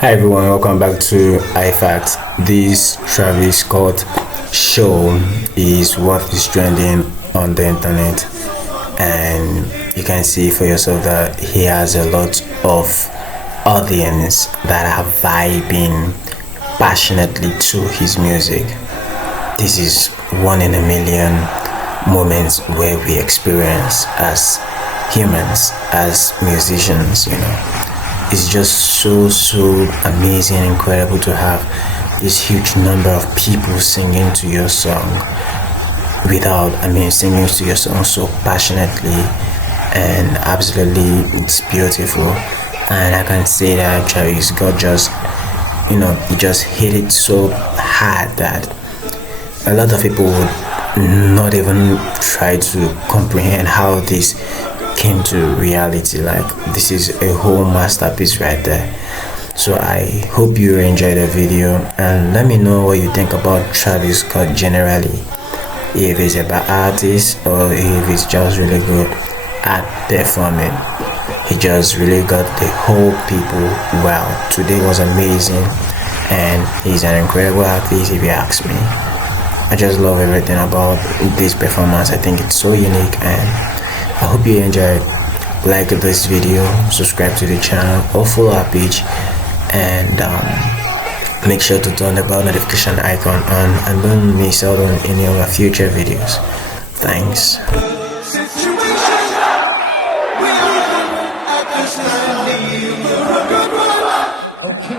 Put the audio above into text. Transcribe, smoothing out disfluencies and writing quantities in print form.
Hi everyone, welcome back to iFacts. This Travis Scott show is what is trending on the internet, and you can see for yourself that he has a lot of audience that are vibing passionately to his music. This is one in a million moments where we experience as humans, as musicians. It's just so amazing and incredible to have this huge number of people singing to your song singing to your song so passionately, and absolutely it's beautiful. And I can say that Travis Scott he just hit it so hard that a lot of people would not even try to comprehend how this came to reality. Like, this is a whole masterpiece right there. So I hope you enjoyed the video, and let me know what you think about Travis Scott generally, if he's a bad artist or if he's just really good at performing. He just really got the whole people well. Today was amazing, and he's an incredible artist if you ask me. I just love everything about this performance. I think it's so unique, and I hope you enjoyed. Like this video, subscribe to the channel, or follow our page, and make sure to turn the bell notification icon on, and don't miss out on any of our future videos. Thanks. Okay.